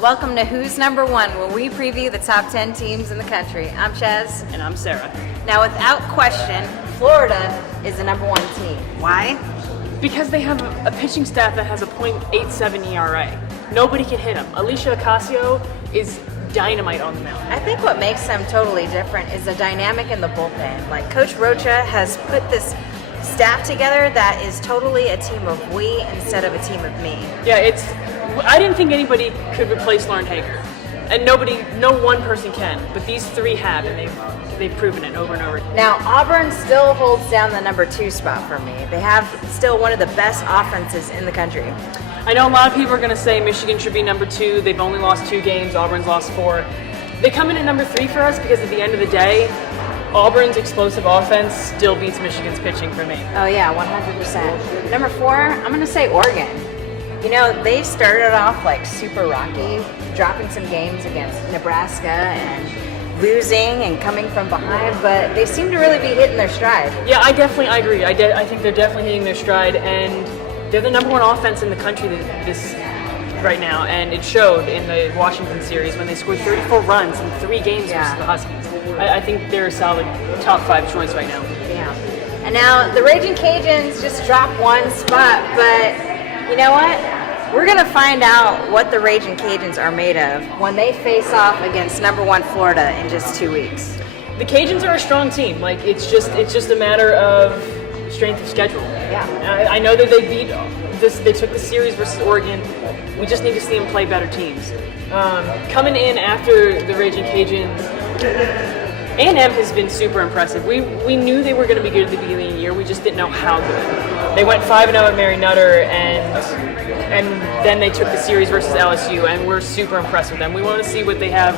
Welcome to Who's Number One, where we preview the top 10 teams in the country. I'm Chez. And I'm Sarah. Now, without question, Florida is the number one team. Why? Because they have a pitching staff that has a .87 ERA. Nobody can hit them. Alicia Ocasio is dynamite on the mound. I think what makes them totally different is the dynamic in the bullpen. Like, Coach Rocha has put this staff together that is totally a team of we instead of a team of me. Yeah, I didn't think anybody could replace Lauren Hager. And no one person can, but these three have, and they've proven it over and over. Now, Auburn still holds down the number 2 spot for me. They have still one of the best offenses in the country. I know a lot of people are going to say Michigan should be number 2. They've only lost 2 games. Auburn's lost 4. They come in at number 3 for us because at the end of the day, Auburn's explosive offense still beats Michigan's pitching for me. Oh yeah, 100%. Number 4, I'm going to say Oregon. You know, they started off like super rocky, dropping some games against Nebraska and losing and coming from behind, but they seem to really be hitting their stride. Yeah, I agree. I think they're definitely hitting their stride, and they're the number 1 offense in the country this right now, and it showed in the Washington series when they scored 34 runs in 3 games versus the Huskies. I think they're a solid top 5 choice right now. Yeah. And now the Raging Cajuns just dropped 1 spot, but you know what? We're going to find out what the Raging Cajuns are made of when they face off against number 1 Florida in just 2 weeks. The Cajuns are a strong team. Like it's just a matter of strength of schedule. Yeah. I know that they beat this. They took the series versus Oregon. We just need to see them play better teams. Coming in after the Raging Cajuns, A&M has been super impressive. We knew they were going to be good at the beginning of the year. We just didn't know how good. They went 5-0 at Mary Nutter, and then they took the series versus LSU, and we're super impressed with them. We want to see what they have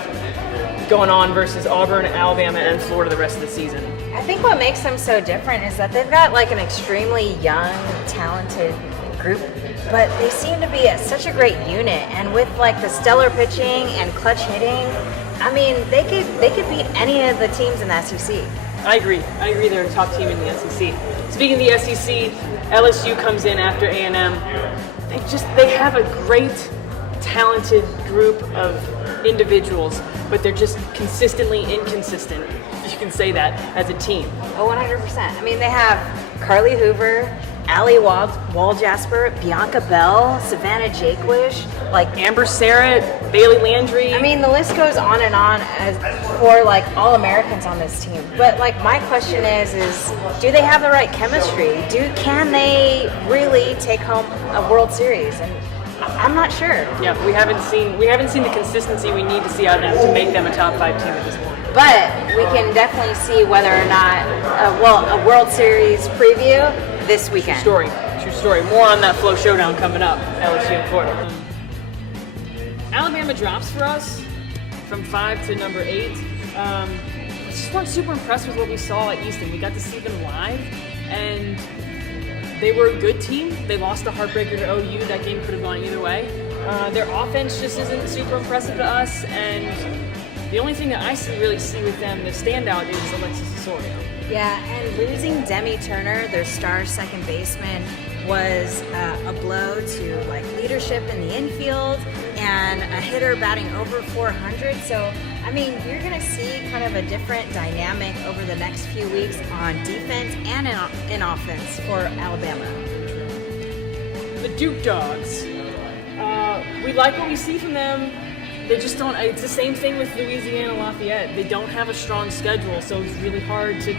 going on versus Auburn, Alabama, and Florida the rest of the season. I think what makes them so different is that they've got like an extremely young, talented group, but they seem to be such a great unit, and with like the stellar pitching and clutch hitting, I mean, they could beat any of the teams in the SEC. I agree. They're a top team in the SEC. Speaking of the SEC, LSU comes in after A&M. They have a great, talented group of individuals, but they're just consistently inconsistent, if you can say that, as a team. Oh, 100%. I mean, they have Carly Hoover, Allie Waljasper, Bianca Bell, Savannah Jaquish, like Amber Sarrett, Bailey Landry. I mean, the list goes on and on as for like all Americans on this team. But like my question is do they have the right chemistry? Can they really take home a World Series? And I'm not sure. Yeah, we haven't seen the consistency we need to see out of them to make them a top 5 team at this point. But we can definitely see whether or not a World Series preview this weekend. True story. More on that Flow Showdown coming up, LSU and Florida. Alabama drops for us from 5 to number 8. We just weren't super impressed with what we saw at Easton. We got to see them live, and they were a good team. They lost the heartbreaker to OU. That game could have gone either way. Their offense just isn't super impressive to us, and the only thing that I really see with them, the standout, is Alexis Osorio. Yeah, and losing Demi Turner, their star second baseman, was a blow to like leadership in the infield and a hitter batting over 400. So, I mean, you're going to see kind of a different dynamic over the next few weeks on defense and in offense for Alabama. The Duke Dogs. We like what we see from them. They just don't. It's the same thing with Louisiana Lafayette. They don't have a strong schedule, so it's really hard to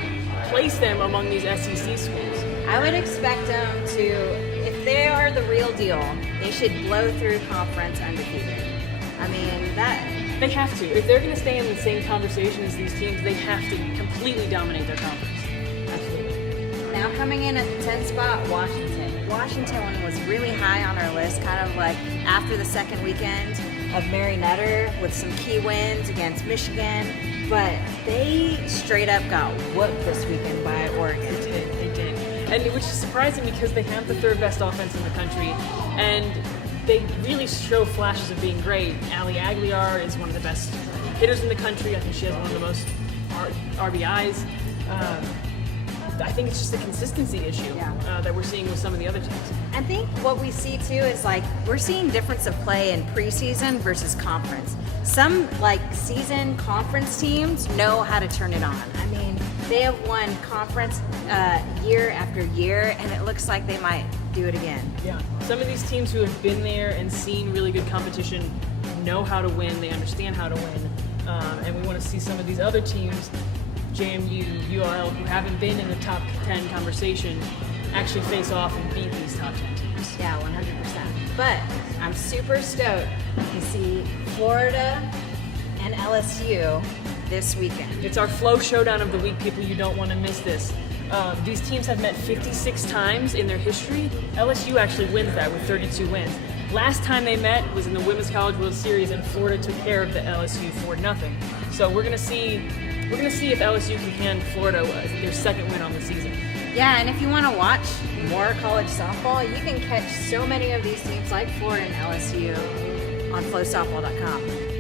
place them among these SEC schools. I would expect them to, if they are the real deal, they should blow through conference undefeated. I mean, they have to. If they're going to stay in the same conversation as these teams, they have to completely dominate their conference. Absolutely. Now coming in at the 10th spot, Washington. Washington was really high on our list, kind of like after the second weekend of Mary Nutter with some key wins against Michigan, but they straight up got whooped this weekend by Oregon. They did. And which is surprising because they have the 3rd best offense in the country, and they really show flashes of being great. Allie Aguilar is one of the best hitters in the country. I think she has one of the most RBIs. I think it's just a consistency issue that we're seeing with some of the other teams. I think what we see too is like we're seeing difference of play in preseason versus conference. Some like season conference teams know how to turn it on. I mean, they have won conference year after year, and it looks like they might do it again. Yeah. Some of these teams who have been there and seen really good competition know how to win. They understand how to win, and we want to see some of these other teams, JMU, URL, who haven't been in the top 10 conversation, actually face off and beat these top 10 teams. Yeah, 100%. But I'm super stoked to see Florida and LSU this weekend. It's our Flow Showdown of the week, people. You don't want to miss this. These teams have met 56 times in their history. LSU actually wins that with 32 wins. Last time they met was in the Women's College World Series, and Florida took care of the LSU 4-0. So we're gonna see if LSU can hand Florida their second win on the season. Yeah, and if you want to watch more college softball, you can catch so many of these teams like Florida and LSU on FloSoftball.com.